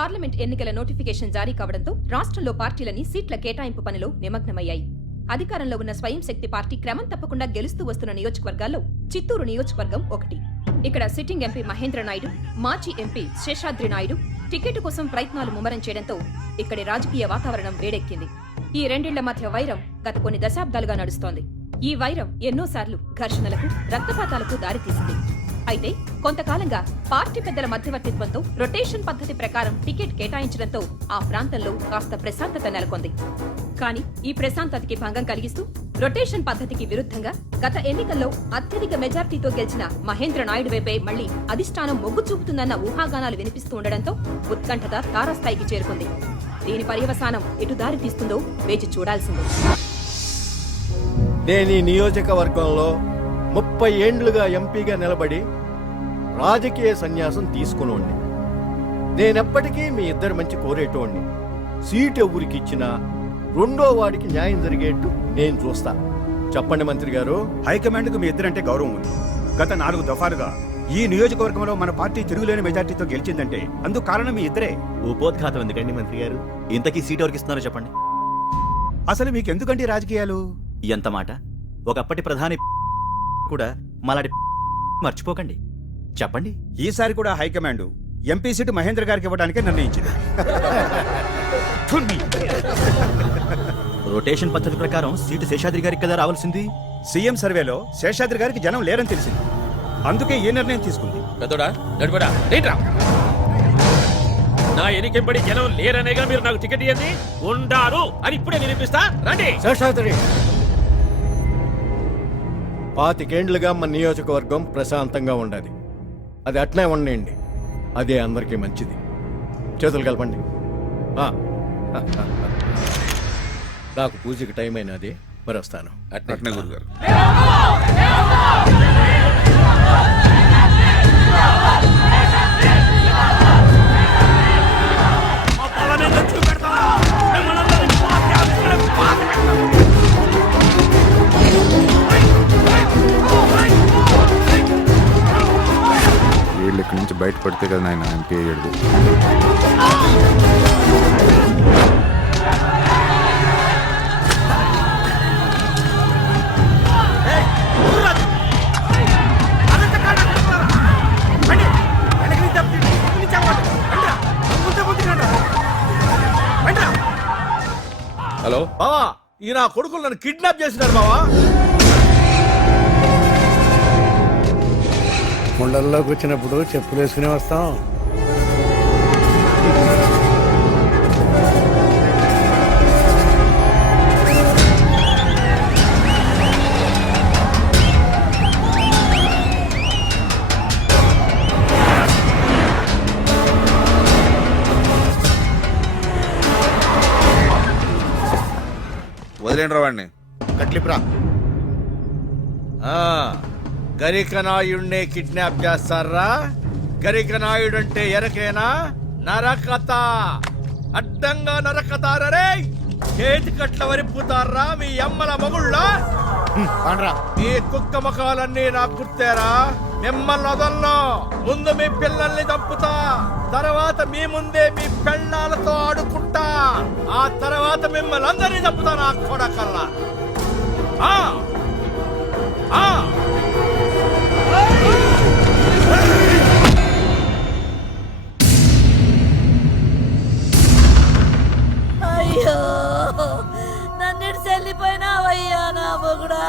Parliament ఎన్నికల notification జారీ కావడంతో రాష్ట్రంలో పార్టీలన్నీ సీట్ల కేటాయింపు పనిలో నిమగ్నమయ్యాయి. అధికారంలో ఉన్న స్వయం శక్తి పార్టీ క్రమం తప్పకుండా గెలుస్తూ వస్తున్న నియోజకవర్గాల్లో చిత్తూరు నియోజకవర్గం ఒకటి. ఇక్కడ సిట్టింగ్ ఎంపీ మహేంద్ర నాయుడు, మాజీ ఎంపీ శేషాద్రి నాయుడు టికెట్ కోసం ప్రయత్నాలు ముమ్మరం చేయడంతో ఇక్కడి రాజకీయ వాతావరణం వేడెక్కింది. ఈ రెండిళ్ల మధ్య వైరం గత కొన్ని దశాబ్దాలుగా నడుస్తోంది. ఈ వైరం ఎన్నోసార్లు ఘర్షణలకు, రక్తపాతాలకు దారితీసింది. అయితే కొంతకాలంగా పార్టీ పెద్దల మధ్యవర్తిత్వంతో రొటేషన్ పద్ధతి ప్రకారం టికెట్ కేటాయించడంతో ఆ ప్రాంతంలో కాస్త ప్రశాంతత నెలకొంది. కానీ ఈ ప్రశాంతతకి భంగం కలిగిస్తూ రొటేషన్ పద్ధతికి విరుద్ధంగా గత ఎన్నికల్లో అత్యధిక మెజార్టీతో గెలిచిన మహేంద్ర నాయుడు వైపే మళ్లీ అధిష్టానం మొగ్గు చూపుతుందన్న ఊహాగానాలు వినిపిస్తూ ఉండడంతో ఉత్కంఠత తారాస్థాయికి చేరుకుంది. దీని పర్యవసానం ఎటు దారి తీస్తుందో వేచి చూడాల్సిందే. నేను ఈ నియోజకవర్గంలో 30 ఏండ్లుగా ఎంపీగా నిలబడి రాజకీయ సన్యాసం తీసుకునోండి. నేనెప్పటికీ మీ ఇద్దరు మంచి కోరేటోండి. సీటు ఎవరికి ఇచ్చినా రెండో వాడికి న్యాయం జరిగేట్టు నేను చూస్తా. చెప్పండి మంత్రి గారు. హైకమాండ్కు మీ ఇద్దరంటే గౌరవం ఉంది. గత 4 దఫాలుగా ఈ నియోజకవర్గంలో మన పార్టీ తిరుగులేని మెజార్టీతో గెలిచిందంటే అందుకు కారణం మీ ఇద్దరే. ఉపోద్ఘాతం ఎందుకండి మంత్రి గారు? ఇంతకీ సీట్ ఎవరికి ఇస్తున్నారో చెప్పండి. అసలు మీకెందుకండి రాజకీయాలు? ఎంత మాట! ఒకప్పటి ప్రధాని కూడా మలాడి మర్చిపోకండి. చెప్పండి. ఈసారి కూడా హైకమాండ్ ఎంపీ సీటు మహేంద్ర గారికి ఇవ్వడానికే నిర్ణయించింది. రొటేషన్ పద్ధతి ప్రకారం సీటు శేషాద్రి గారికి కదా రావాల్సింది. సీఎం సర్వేలో శేషాద్రి గారికి జనం లేరని తెలిసింది. అందుకే ఏ నిర్ణయం తీసుకుంది. నా ఎన్నికెంబడి జనం లేరనేగా మీరు నాకు టికెట్ ఇవ్వండి ఉండారు అని ఇప్పుడే వినిపిస్తా. రండి. శేషాద్రి, 25 ఏండ్లుగా మన నియోజకవర్గం ప్రశాంతంగా ఉండాలి. అది అట్నే ఉండండి. అదే అందరికీ మంచిది. చేతులు కలపండి. నాకు పూజకి టైం అయినది, మరి వస్తాను. అట్నే గురుగారు. వీళ్ళు ఇక్కడి నుంచి బయటపడితే కదా నాయన ఎంపీ అయ్యాడు. హలో బావా, ఈ నా కొడుకులు నన్ను కిడ్నాప్ చేసినారు బావా. కొండల్లోకి వచ్చినప్పుడు చెప్పులు వేసుకునే వస్తాం. వదిలేండి వాడిని. కట్లిప్రా. గరికనాయుడినే కిడ్నాప్ చేస్తారా? గరికనాయుడు అంటే ఎరకేనా? నరకత, అడ్డంగా నరకతారే. చేతి కట్ల వరిపుతారా మీ అమ్మల మగుళ్ళ? మీ కుక్క ముఖాలన్నీ నాకు కుట్టారా? మిమ్మల్ని వదల్లో. ముందు మీ పిల్లల్ని చంపుతా, తర్వాత మీ ముందే మీ పెళ్ళాలతో ఆడుకుంటా, ఆ తర్వాత మిమ్మల్ని అందరినీ చంపుతా నా కొడకల్లా. అయ్యో, నన్ను చెల్లిపోయినావయ్యా నా మొగుడా.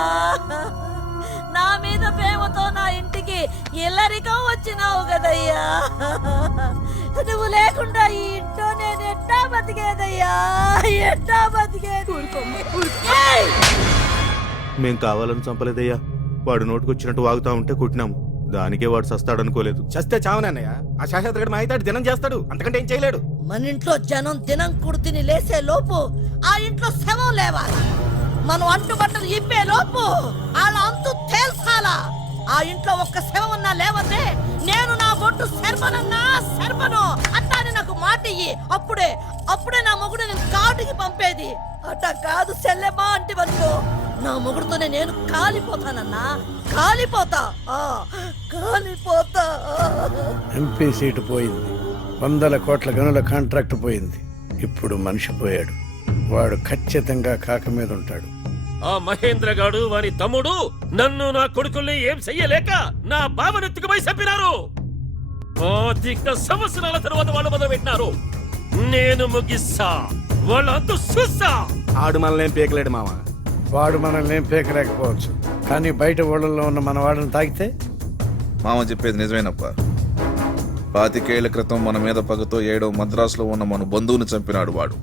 నా మీద ప్రేమతో నా ఇంటికి ఇల్లరికం వచ్చినావు కదయ్యా. నువ్వు లేకుండా ఈ ఇంట్లో నేను ఎట్టా బతికేదయ్యా, ఎట్టా బతికేది. మేం కావాలని చంపలేదయ్యా. వాడు నోటుకొచ్చినట్టు వాగుతా ఉంటే కొట్టినాము. దానికే వాడు సస్తాడనుకోలేదు. చస్తే చావనన్నయ్య. ఆ శాశ్వతగడ మాయితాడు దినం చేస్తాడు, అంతకంటే ఏం చేయలేడు. మన ఇంట్లో జనం దినం కుడితిని లేసే లోపు ఆ ఇంట్లో శవం లేవాలి. మనం అంటుబట్టలు ఇప్పే లోపు అలా అంతు తేల్చాలా. ఆ ఇంట్లో ఒక్క శవం ఉన్నా లేవతే నేను నా బొట్టు శర్మనన్నా శర్మను అట్టాని నాకు మాట ఇయ్యి. అప్పుడే నా మొగుడు నేను కాటికి పంపేది. అట్ట కాదు చెల్లెమ్మా అంటే వరకు నా మొగుడుతోనే నేను కాలిపోతానన్నా, కాలిపోతా. ఎంపీ సీటు పోయింది. వందల కోట్ల గనుల కాంట్రాక్ట్ పోయింది. ఇప్పుడు మనిషి పోయాడు. వాడు ఖచ్చితంగా కాక మీద ఉంటాడు. ఆ మహేంద్ర గాడు వారి తమ్ముడు నన్ను నా కొడుకుల్ని ఏం చెయ్యలేక నా బావనెత్తుకుపోయి చంపినారు. 25 సంవత్సరాల తర్వాత వాళ్ళు మొదలు పెట్టినారు. నేను ముగిస్తా, వాళ్ళంతా చూస్తా. ఆడు మనల్ని ఏం పీకలేడు మామ. వాడు మనల్ని ఏం పీకలేకపోవచ్చు, కానీ బయట ఊళ్ళల్లో ఉన్న మన వాడిని తాకితే మామ చెప్పేది నిజమేనప్ప. 25 ఏళ్ల క్రితం మన మీద పగతో 7వ మద్రాసులో ఉన్న మన బంధువుని చంపినాడు వాడు.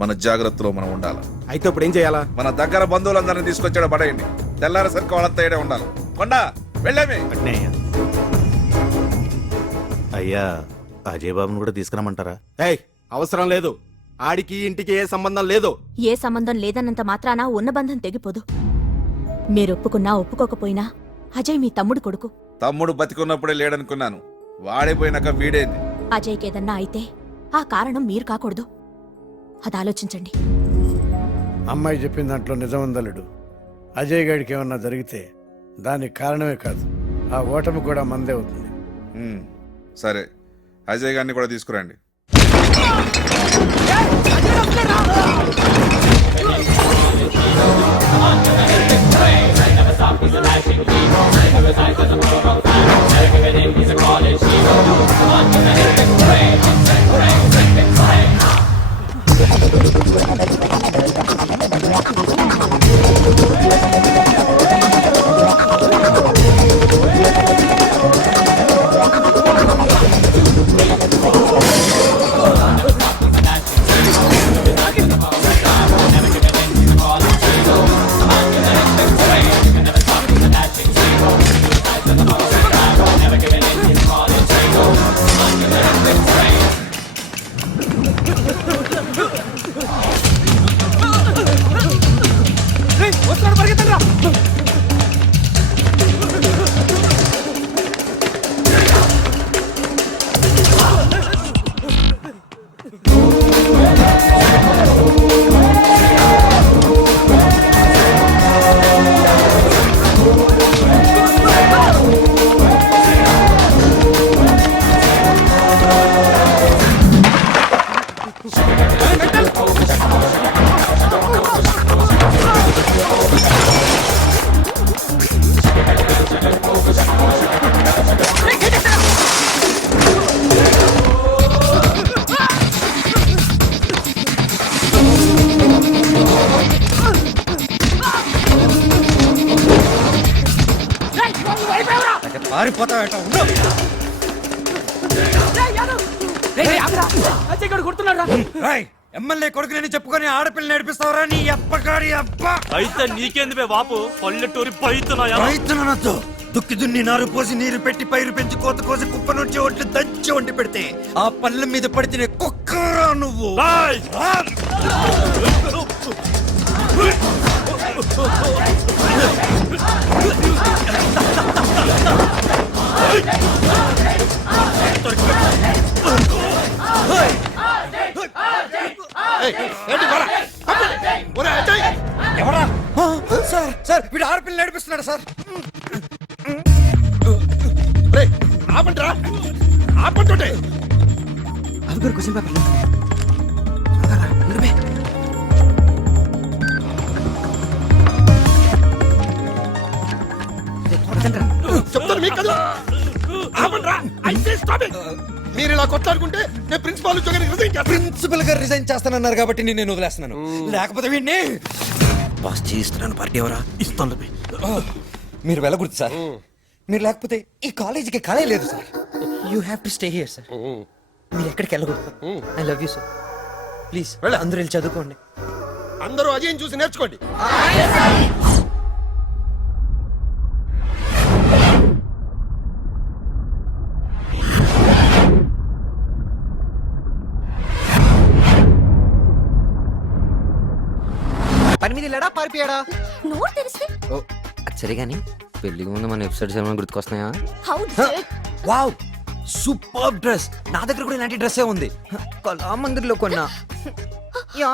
మన జాగ్రత్తలో మనం ఉండాలి. అయితే ఇప్పుడు ఏం చేయాలా? మన దగ్గర బంధువులందరినీ తీసుకొచ్చాడు పడేయండి. తెల్లారేసరికి వాళ్ళంతా ఏడే ఉండాలి. కొండ వెళ్ళామే. అట్నే అయ్యా. అయ్యా అజయ్ బాబుని కూడా తీసుకురామంటారా? ఏయ్ అవసరం లేదు. ఆడికి ఇంటికి ఏ సంబంధం లేదు. ఏ సంబంధం లేదన్నంత మాత్రాన ఉన్న బంధం తెగిపోదు. మీరొప్పుకున్నా ఒప్పుకోకపోయినా అజయ్ మీ తమ్ముడు కొడుకు. తమ్ముడు బతికున్నప్పుడే లేడనుకున్నాను. వాడిపోయినాక వీడేంది? అజయ్కేదన్నా అయితే ఆ కారణం మీరు కాకూడదు. అది ఆలోచించండి. అమ్మాయి చెప్పిన దాంట్లో నిజం ఉందలుడు. అజయ్ గారికి ఏమన్నా జరిగితే దానికి కారణమే కాదు, ఆ ఓటమి కూడా మందే అవుతుంది. సరే, అజయ్ గారిని కూడా తీసుకురండి. ఎమ్మెల్యే కొడుకుని చెప్పుకొని ఆడపిల్ల నేర్పిస్తావరా నీ అప్పగాడి అబ్బా. అయితే నీకేంది బాపు, పల్లెటూరి రైతునొద్దు. దుక్కి దున్ని నారు పోసి నీరు పెట్టి పైరు పెంచి కోత కోసి కుప్ప నుంచి ఒట్లు దంచి వండి పెడితే ఆ పళ్ళెం మీద పడితేనే కుక్కరా నువ్వు. సార్ సార్ వీడు ఆడపిల్ల నడిపిస్తున్నాడు సార్. ఆపంట్రా, ఆపంటుంటే. క్వశ్చన్ పేపర్ చెప్తాను మీకు కదా. ఆపంట్రా, I say stop it. మీరు ఇలా కొట్లాడుకుంటే నేను ప్రిన్సిపాల్ ఉద్యోగానికి రిజైన్ చేస్తాను. ప్రిన్సిపల్ గారు రిజైన్ చేస్తానన్నారు కాబట్టి నేను వదిలేస్తున్నాను. లేకపోతే వీడిని పాస్ చేస్తున్నాను. పార్టీ ఎవరా ఇస్తాను. మీరు వెళ్ళకూడదు సార్. మీరు లేకపోతే ఈ కాలేజీకి కళే లేదు sir. You have to stay here sir. మీరు ఎక్కడికి వెళ్ళకూడదు. I love you sir. Please అందరూ వెళ్ళి చదువుకోండి. అందరూ అజయ్ చూసి నేర్చుకోండి. పని మీద వెళ్ళాడా పారిపోయాడా? నోరు తెరిస్తే అది సరే కానీ పెళ్లికి ముందు మన ఎపిసోడ్స్ ఏమైనా గుర్తుకొస్తున్నాయా? How wow super dress. నా దగ్గర కూడా ఇలాంటి డ్రెస్సే ఉంది. కళామందిర్లో కొన్నా. యా